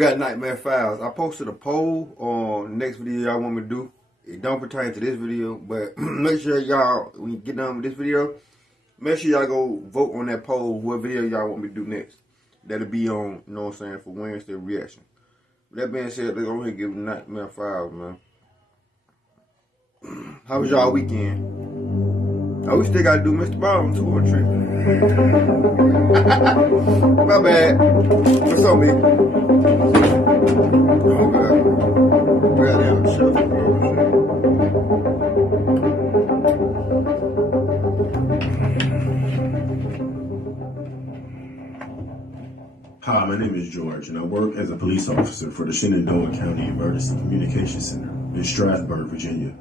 got Nightmare Files. I posted a poll on the next video y'all want me to do. It don't pertain to this video, but make sure y'all, when you get done with this video, make sure y'all go vote on that poll what video y'all want me to do next. That'll be on, you know what I'm saying, for Wednesday reaction. With that being said, let's go ahead and give Nightmare Files, man. How was y'all weekend? Oh, we still gotta do Mr. Brown too on trip. My bad. What's up, me? Oh god. We gotta have a shuffle, bro. Hi, my name is George, and I work as a police officer for the Shenandoah County Emergency Communications Center in Strasburg, Virginia.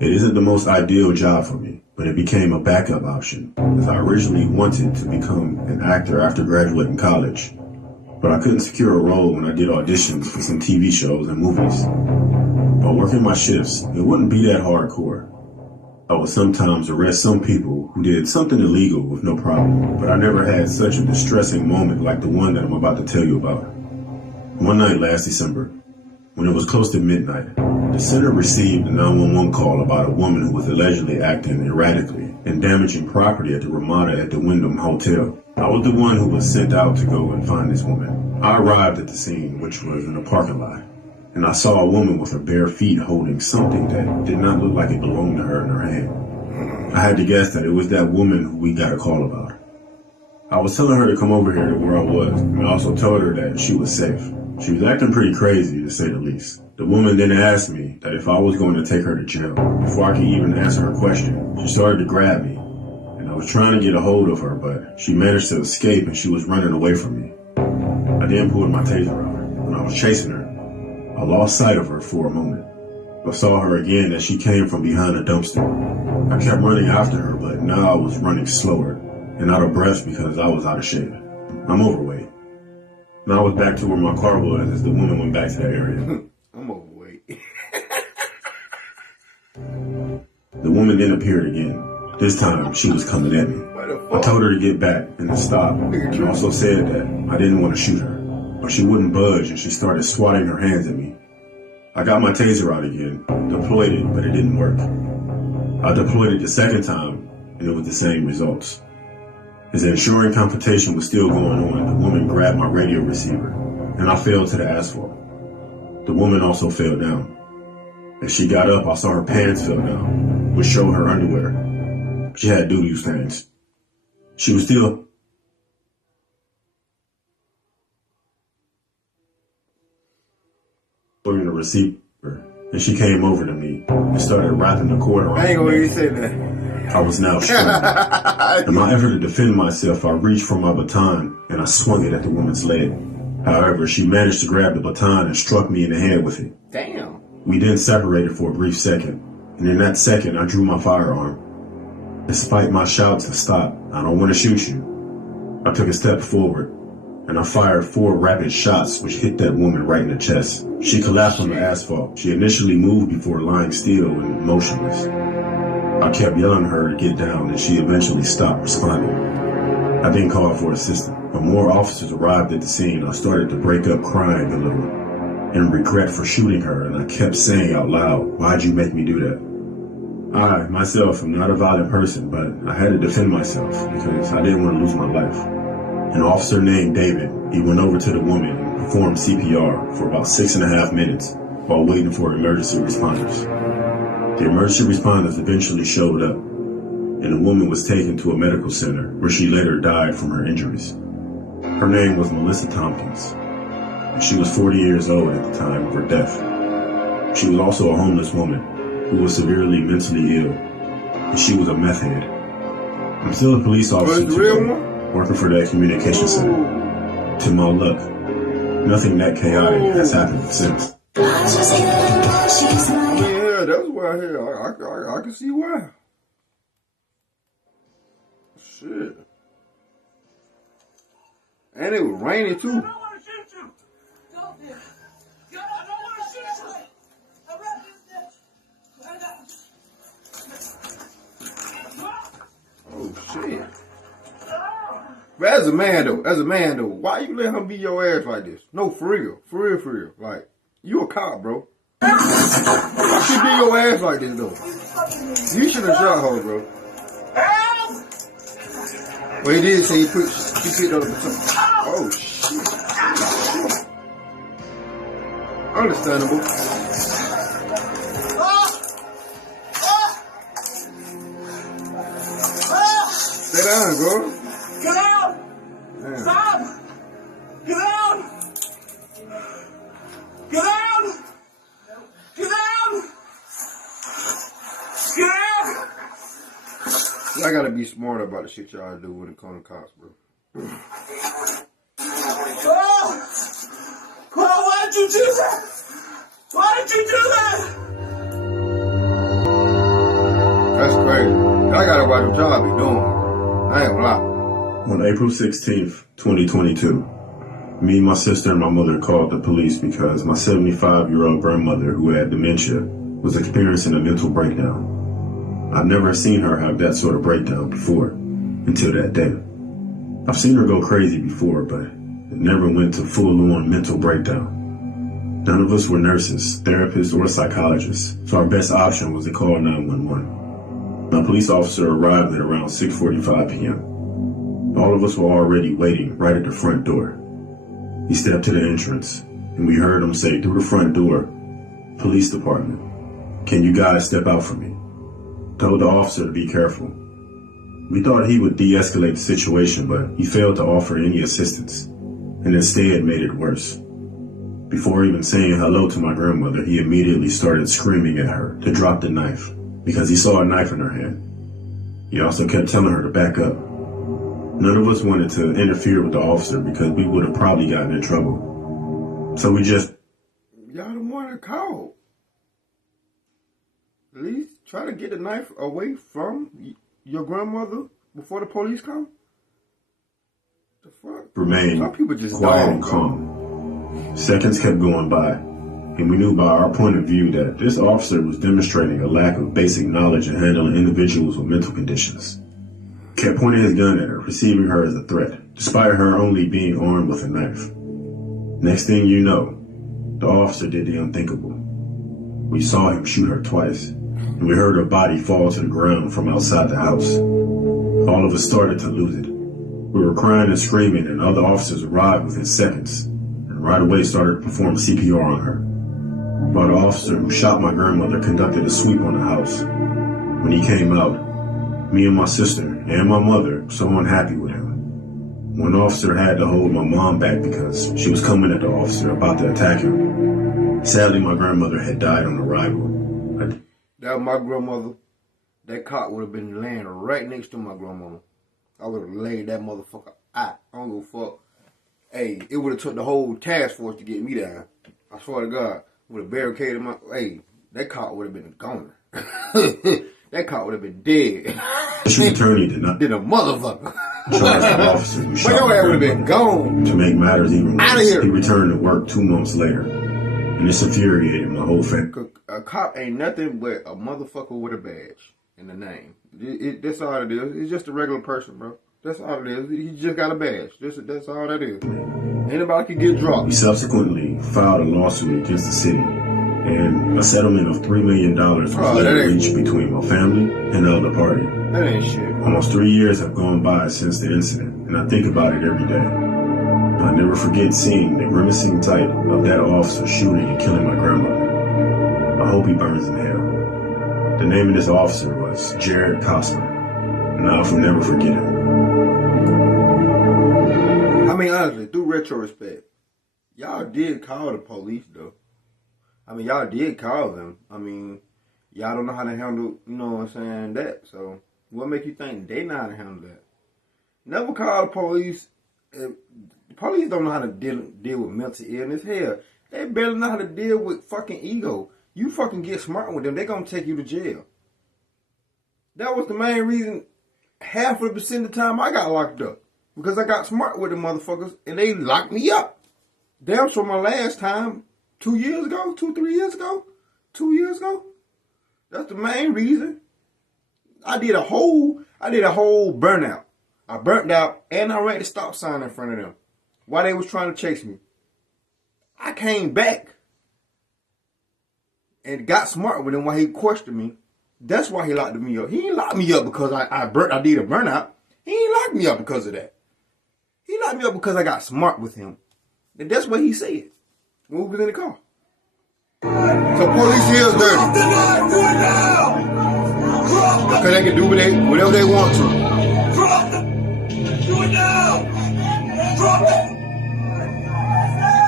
It isn't the most ideal job for me, but it became a backup option, as I originally wanted to become an actor after graduating college. But I couldn't secure a role when I did auditions for some TV shows and movies. While working my shifts, it wouldn't be that hardcore. I would sometimes arrest some people who did something illegal with no problem, but I never had such a distressing moment like the one that I'm about to tell you about. One night last December, when it was close to midnight, the center received a 911 call about a woman who was allegedly acting erratically and damaging property at the Ramada at the Wyndham Hotel. I was the one who was sent out to go and find this woman. I arrived at the scene, which was in a parking lot, and I saw a woman with her bare feet holding something that did not look like it belonged to her in her hand. I had to guess that it was that woman who we got a call about. I was telling her to come over here to where I was, and I also told her that she was safe. She was acting pretty crazy, to say the least. The woman then asked me that if I was going to take her to jail. Before I could even answer her question, she started to grab me, and I was trying to get a hold of her, but she managed to escape and she was running away from me. I then pulled my taser out. When I was chasing her, I lost sight of her for a moment. I saw her again as she came from behind a dumpster. I kept running after her, but now I was running slower and out of breath because I was out of shape. I'm overweight. Now I was back to where my car was as the woman went back to that area. I'm overweight. The woman then appeared again. This time, she was coming at me. I told her to get back and to stop, and also said that I didn't want to shoot her. But she wouldn't budge, and she started swatting her hands at me. I got my taser out again, deployed it, but it didn't work. I deployed it the second time, and it was the same results. As the ensuring confrontation was still going on, the woman grabbed my radio receiver, and I fell to the asphalt. The woman also fell down. As she got up, I saw her pants fell down, which showed her underwear. She had doo-doo stains. She was still holding the receiver, and she came over to me and started wrapping the cord around me. I ain't gonna even say that. I was now struggling. In my effort to defend myself, I reached for my baton and I swung it at the woman's leg. However, she managed to grab the baton and struck me in the head with it. Damn. We then separated for a brief second, and in that second, I drew my firearm. Despite my shouts to stop, I don't want to shoot you, I took a step forward, and I fired 4 rapid shots which hit that woman right in the chest. She collapsed on the asphalt. She initially moved before lying still and motionless. I kept yelling at her to get down, and she eventually stopped responding. I then called for assistance. When more officers arrived at the scene, I started to break up crying a little, in regret for shooting her, and I kept saying out loud, "Why'd you make me do that?" I, myself, am not a violent person, but I had to defend myself because I didn't want to lose my life. An officer named David, he went over to the woman and performed CPR for about 6.5 minutes while waiting for emergency responders. The emergency responders eventually showed up, and the woman was taken to a medical center where she later died from her injuries. Her name was Melissa Tompkins, and she was 40 years old at the time of her death. She was also a homeless woman who was severely mentally ill, and she was a meth head. I'm still a police officer today, working for that communication center. To my luck, nothing that chaotic has happened since. Yeah, that's why I can see why. Shit. And it was raining too. I don't want to shoot you. Go there. I don't want to shoot you. I read this. Oh shit. But as a man though, why you let him beat your ass like this? No, for real. Like, you a cop, bro. Why she beat your ass like this though? You should have shot her, bro. Well, he did say he picked up the baton. Oh shit. Understandable. Stay down, bro. Get out! Damn. Stop! Get out! Get out! Get out! Get out! Y'all gotta be smart about the shit y'all do when it comes to cops, bro. Oh! Oh, why did you do that? Why did you do that? That's crazy. I gotta watch what y'all be doing. I ain't gonna lie. On April 16th, 2022, me, my sister, and my mother called the police because my 75-year-old grandmother, who had dementia, was experiencing a mental breakdown. I've never seen her have that sort of breakdown before, until that day. I've seen her go crazy before, but it never went to full-on mental breakdown. None of us were nurses, therapists, or psychologists, so our best option was to call 911. A police officer arrived at around 6:45 p.m. All of us were already waiting right at the front door. He stepped to the entrance, and we heard him say through the front door, "Police department, can you guys step out for me?" Told the officer to be careful. We thought he would de-escalate the situation, but he failed to offer any assistance, and instead made it worse. Before even saying hello to my grandmother, he immediately started screaming at her to drop the knife, because he saw a knife in her hand. He also kept telling her to back up. None of us wanted to interfere with the officer because we would have probably gotten in trouble. So we just... Y'all the one that called. At least try to get the knife away from your grandmother before the police come. The fuck? remained Some people just quiet don't, and bro. calm. Seconds kept going by, and we knew by our point of view that this officer was demonstrating a lack of basic knowledge in handling individuals with mental conditions. Kept pointing his gun at her, perceiving her as a threat, despite her only being armed with a knife. Next thing you know, the officer did the unthinkable. We saw him shoot her twice, and we heard her body fall to the ground from outside the house. All of us started to lose it. We were crying and screaming, and other officers arrived within seconds, and right away started to perform CPR on her. While the officer who shot my grandmother conducted a sweep on the house. When he came out, me and my sister and my mother were so unhappy with him. One officer had to hold my mom back because she was coming at the officer about to attack him. Sadly, my grandmother had died on arrival. That was my grandmother. That cop would have been laying right next to my grandmama. I would have laid that motherfucker out. I don't give a fuck. Hey, it would have took the whole task force to get me down. I swear to God. Would have barricaded my... Hey, that cop would have been a goner. That cop would have been dead. The attorney did not Did a motherfucker. charge the officer who But shot your my ass would have been grandmother. gone. To make matters even Outta worse, here. he returned to work 2 months later, and this infuriated my whole family. A cop ain't nothing but a motherfucker with a badge in the name. That's all it is. It's just a regular person, bro. That's all it is. He just got a badge. That's all that is. Anybody can get We dropped. subsequently filed a lawsuit against the city, and a settlement of $3 million was later reached between my family and the other party. That ain't shit. Almost 3 years have gone by since the incident, and I think about it every day. I never forget seeing the grimacing sight of that officer shooting and killing my grandmother. I hope he burns in hell. The name of this officer was Jared Cosper, and I'll never forget him. I mean, honestly, through retrospect, y'all did call the police, though. I mean, y'all did call them. I mean, y'all don't know how to handle, you know what I'm saying, that. So, what make you think they know how to handle that? Never call the police. The police don't know how to deal with mental illness. Hell, they barely know how to deal with fucking ego. You fucking get smart with them, they gonna take you to jail. That was the main reason half of the percent of the time I got locked up. Because I got smart with the motherfuckers and they locked me up. Damn sure my last time, 2 years ago, 3 years ago, 2 years ago. That's the main reason. I did a whole burnout. I burnt out, and I ran the stop sign in front of them while they was trying to chase me. I came back and got smart with him while he questioned me. That's why he locked me up. He ain't locked me up because I did a burnout. He ain't locked me up because of that. He locked me up because I got smart with him. And that's what he said when we was in the car. So police here is dirty. Because they can do whatever they want to. Do it now!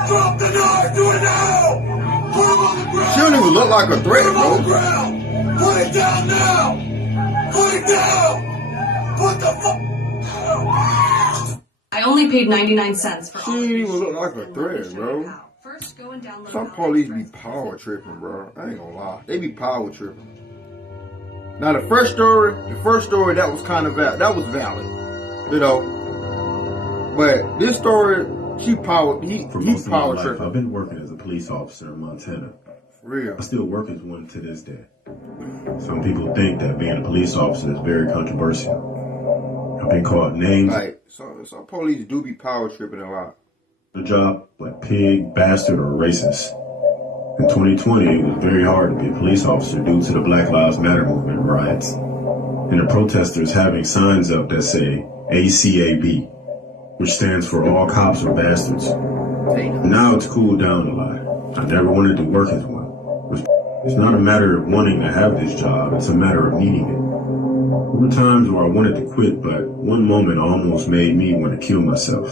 Drop the knife! Do it now! Put him on the ground! She don't even look like a threat, Put him on the bro. ground! Put it down now! Put it down! Put the fuck... I only paid 99 cents for She all of ain't these even look shoes, like a and let me threat, show you bro. how. First, go and download Some the police be Petrifying. power tripping, bro. I ain't gonna lie. They be power tripping. Now the first story that was kind of valid. That was valid, you know. But this story, he For power most of my life, tripping. I've been working as a police officer in Montana. For real. I still work as one to this day. Some people think that being a police officer is very controversial. I've been called names. Like some police do be power tripping a lot. The job like pig, bastard, or racist. In 2020, it was very hard to be a police officer due to the Black Lives Matter movement riots, and the protesters having signs up that say ACAB, which stands for All Cops Are Bastards. Now it's cooled down a lot. I never wanted to work as one. It's not a matter of wanting to have this job, it's a matter of needing it. There were times where I wanted to quit, but one moment almost made me want to kill myself.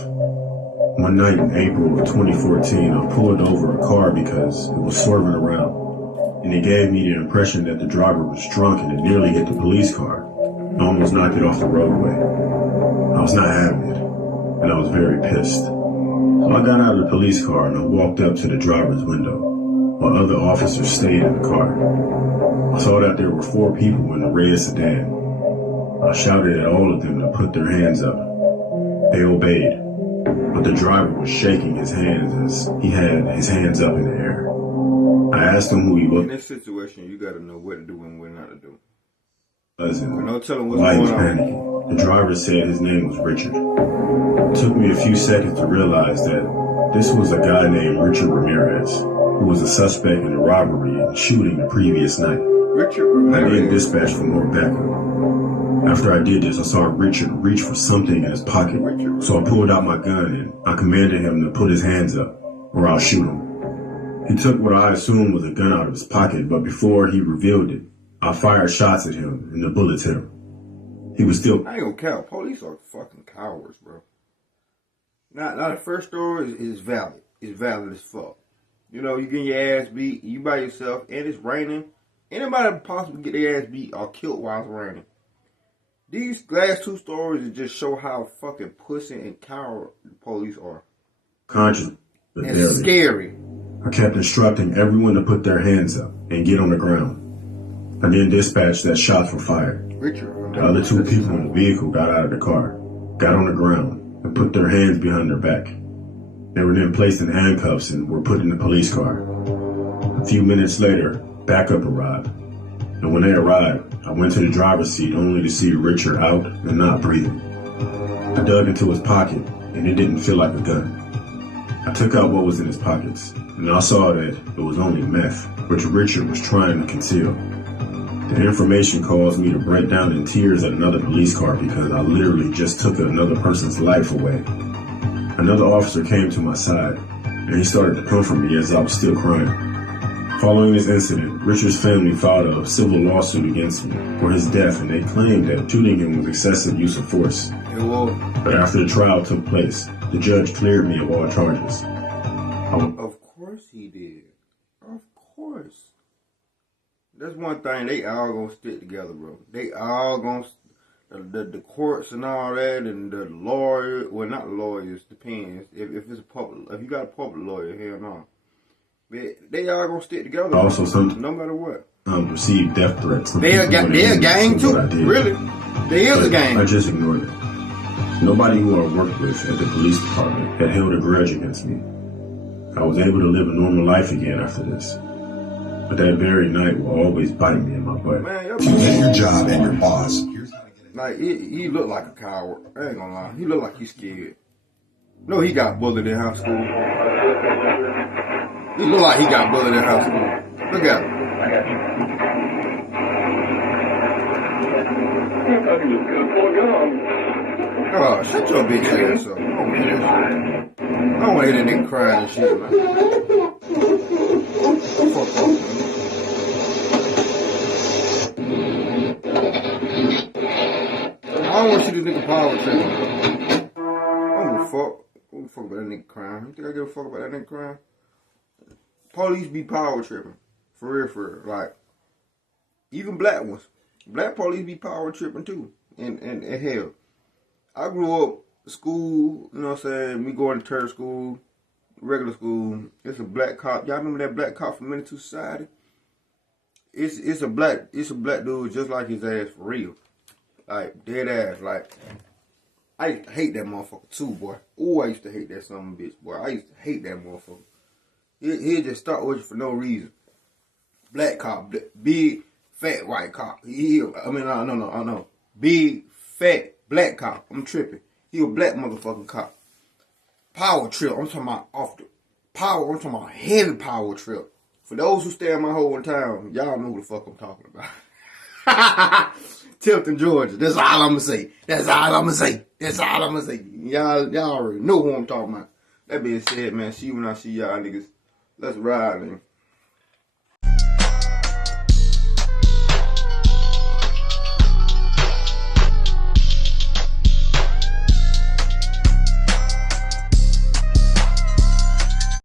One night in April of 2014, I pulled over a car because it was swerving around, and it gave me the impression that the driver was drunk and it nearly hit the police car and almost knocked it off the roadway. I was not having it, and I was very pissed. So I got out of the police car and I walked up to the driver's window, while other officers stayed in the car. I saw that there were 4 people in a red sedan. I shouted at all of them to put their hands up. They obeyed. But the driver was shaking his hands as he had his hands up in the air. I asked him who he In was this situation, you gotta know what to do and what not to do. and No telling what's why he was going on. panicking. The driver said his name was Richard. It took me a few seconds to realize that this was a guy named Richard Ramirez, who was a suspect in the robbery and shooting the previous night. Richard I did Ramirez. dispatch for more backup. After I did this, I saw Richard reach for something in his pocket. So I pulled out my gun and I commanded him to put his hands up, or I'll shoot him. He took what I assumed was a gun out of his pocket, but before he revealed it, I fired shots at him and the bullets hit him. He was still... I ain't gonna count. Police are fucking cowards, bro. Now the first story is valid. It's valid as fuck. You know, you getting your ass beat, you by yourself, and it's raining. Anybody possibly get their ass beat or killed while it's raining. These last 2 stories just show how fucking pussy and coward the police are. conscious, but It's barely. scary. I kept instructing everyone to put their hands up and get on the ground. I then dispatched that shots were fired. Richard. The other 2 people in the vehicle got out of the car, got on the ground, and put their hands behind their back. They were then placed in handcuffs and were put in the police car. A few minutes later, backup arrived. And when they arrived, I went to the driver's seat only to see Richard out and not breathing. I dug into his pocket, and it didn't feel like a gun. I took out what was in his pockets, and I saw that it was only meth, which Richard was trying to conceal. The information caused me to break down in tears at another police car because I literally just took another person's life away. Another officer came to my side, and he started to comfort me as I was still crying. Following this incident, Richard's family filed a civil lawsuit against me for his death, and they claimed that shooting him was excessive use of force. It was. But after the trial took place, the judge cleared me of all charges. Of course he did. Of course. That's one thing. They all gonna stick together, bro. They all gonna the courts and all that, and the lawyer. Well, not lawyers. Depends. If it's a public, if you got a public lawyer, hell no. They all gonna stick together. Also, no matter what. Received death threats. They're a gang too. Really, they is a gang. I just ignored them. Nobody who I worked with at the police department had held a grudge against me. I was able to live a normal life again after this. But that very night will always bite me in my butt. Man, To get your job and your boss, here's how to get it. Like, he looked like a coward. I ain't gonna lie. He looked like he's scared. No, he got bullied in high school. He looked like he got bullied in high school. Look at him. Oh, shut your bitch ass up. I don't want to hear that shit. I don't want to hear that nigga crying and shit, man. Fuck off, man. I don't want to see this nigga power trip, man. I don't give a fuck. I don't give a fuck about that nigga crying. You think I give a fuck about that nigga crying? Police be power tripping. For real, for real. Like, even black ones. Black police be power tripping too. And hell, I grew up school, you know what I'm saying? We going to church school, regular school. It's a black cop. Y'all remember that black cop from Menace to Society? It's a black dude just like his ass for real. Like, dead ass. Like, I used to hate that motherfucker too, boy. Ooh, I used to hate that son of a bitch, boy. I used to hate that motherfucker. He'll just start with you for no reason. Black cop, big, fat white cop. No. Big, fat, black cop. I'm tripping. He a black motherfucking cop. Power trip. I'm talking about off the power. I'm talking about heavy power trip. For those who stay in my whole town, y'all know who the fuck I'm talking about. Tilton, Georgia. That's all I'm gonna say. Y'all already know who I'm talking about. That being said, man, see you when I see y'all niggas. Let's ride, man.